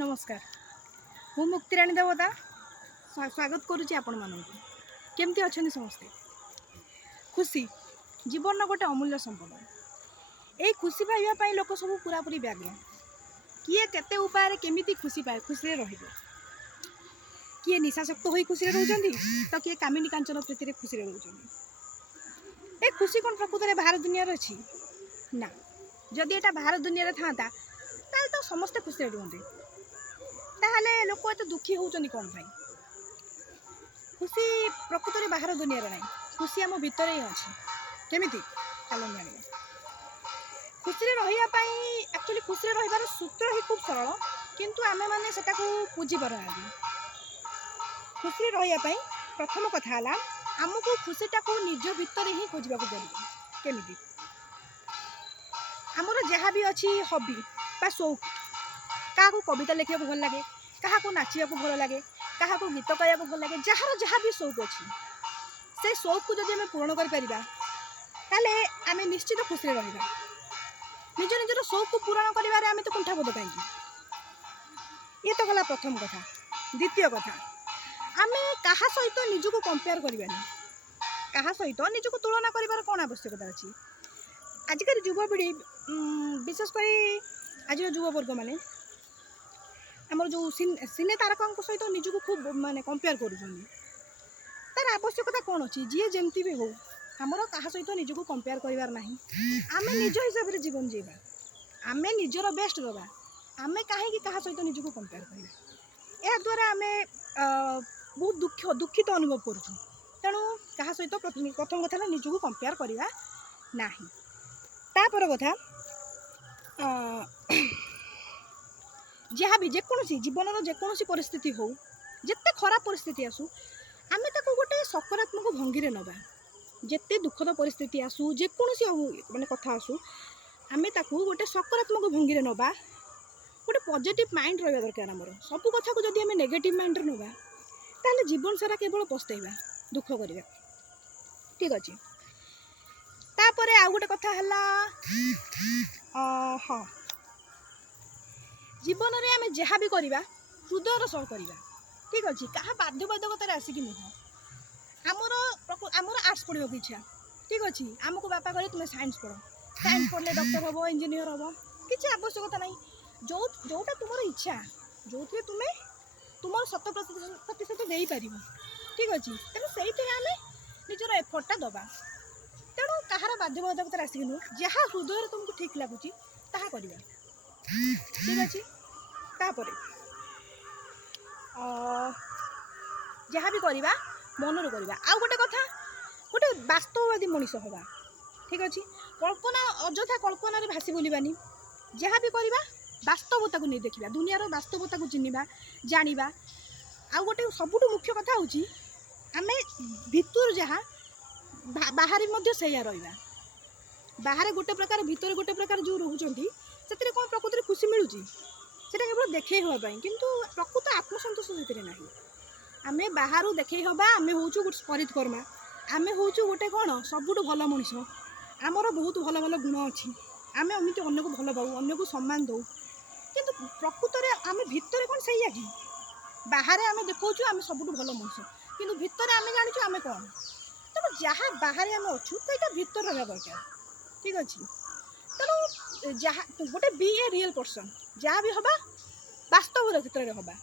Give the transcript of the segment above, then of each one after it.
नमस्कार मु मुक्तिराणी देवता स्वागत करुच्ची आपण मानक केमती अच्छा समस्ते खुशी जीवन गोटे अमूल्य संपद यही खुशी पाइबापी लोक सब पूरापूरी व्याग्र किए केते उपाय केमी खुशी पाए खुशी रही किए निशाशक्त हो खुशी रोचंती तो किए कामिनी कांचन प्रीति खुशी रोचंती ए खुशी कौन प्रकृत में बाहर दुनिया अच्छी ना जदि एटा बाहर दुनिया था तो समस्ते खुशी रुहते ताहले लोक एत दुखी होउचंदी कौन भाई खुशी प्रकृत में बाहर दुनिया ना खुशी आम भितर ही अच्छी केमिति चलो जानिबा खुशी रहिबा एक्चुअली खुशी रहिबार सूत्र ही खूब सरल किंतु आमे माने सेटा को बुझी पारना खुशी रहिबा प्रथम कथा है आमको खुशीटा को निज भितर ही खोजा पड़ो केमिति आमर जहाँ भी अच्छी हबी बा शौक क्या कविता लिखा भल लगे क्या नाचा भल लगे क्या गीत गाया भल लगे जार जहाँ भी शौक अच्छी से शौक को जब पूरण करें आम निश्चित खुशी रहा निज निजर शौक को पूरण करें तो कुंठाबोध कहीं ये तो गला प्रथम कथा द्वितीय कथा आम क्या सहित निजक कंपेयर करवानी क्या सहित निजक तुलना कर कौन आवश्यकता अच्छी आजिकल युवपीढ़ी विशेषकर आज युववर्ग माने आमर जो सिने तारकों सहित निजक खूब माने कंपेयर कर आवश्यकता कौन अच्छी जी जमती भी हो आमर क्या सहित निजक कंपेयर करार ना आम निज हिसाब से जीवन जीवा आम निजर बेस्ट दबा आम कहीं क्या सहित निजक कंपेयर करवा या द्वारा आम बहुत दुखित अनुभव करूँ तेणु क्या सहित प्रथम कथा निजक कंपेयर करवा ना तापर कथा जहाँ भी जेकोसी जीवन जेकोसी परिस्थिति हो जिते खराब परिस्थिति आसू आम गोटे सकारात्मक भंगी में नवा जिते दुखद परिस्थिति आसू जेकोसी माने कथा आसू आम गोटे सकारात्मक भंगी में नवा गोटे पॉजिटिव माइंड रहा दरकार आमर सब कथा को जब आम नेगेटिव माइंड नवा ताले जीवन सारा केवल पस्तेवा दुख करवा ठीक अच्छे तापर आउ गोटे कथा है हाँ जीवन में आम जहाँ भी करवा हृदयर सह करवा ठीक अच्छे क्या बाध्यबाधकतार आसिक नुह आमर आर्ट्स पढ़ा इच्छा ठीक अच्छे आमको बापा कहे तुम्हें साइंस पढ़ साइंस पढ़ले डॉक्टर हम इंजीनियर हम किसी आवश्यकता ना जोटा तुम इच्छा जो तुम्हें तुम 100% दे पार ठीक अच्छे तेणु से आम निजर एफर्टा दबा तेणु कहार बाध्यबाधकतार आसिक नुह जहाँ हृदय तुमको ठीक लगुच ता करवा ठीक अच्छे तापर जहाँ भी करवा मन करवा आउ गोटे कथा गोटे वास्तववादी मनीष हवा ठीक अच्छे कल्पना अଯଥା कल्पना भासी बुलवानी जहाँ भी करवा वास्तवता को नहीं देखा दुनियार वास्तवता को चिन्हवा जाना आउ गोटे सबुठ मुख्य कथा हूँ आम भितर जहाँ बाहर से रहा बाहर गोटे प्रकार भितर गोटे प्रकार जो रोचंती से कौन प्रकृति खुशी मिलूँ सेटा केवल देखे हाँपाई किंतु प्रकृत आत्मसंतोष से ना आम बाहर देखे हाँ आम हूँ गोटे परितकर्मा आम हूँ गोटे कौन सबुठ भल मनीष आमर बहुत भल भल गुण अच्छी आम एमती अन्य को भल पाऊ अन्य को सम्मान दौ किंतु प्रकृत में आम भितर कौन से कि बाहर आम देखा आम सबुठ भल मनीष किंतु भितर आम जानी आम कौन तेणु जहाँ बाहर आम अच्छु तो यहाँ भितर रहा दरकार ठीक अच्छे तेणु जहाँ गोटे बी ए रियल पर्सन जहाँ भी हवा वास्तव क्षेत्र में हवा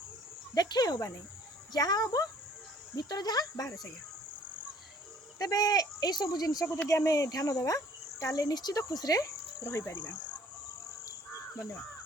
देखे हवा नहीं जहाँ हम भीतर जहाँ बाहर से तेबे ये सब जिनस को जब आम ध्यान देवा ताले निश्चित खुशी रही पार धन्यवाद।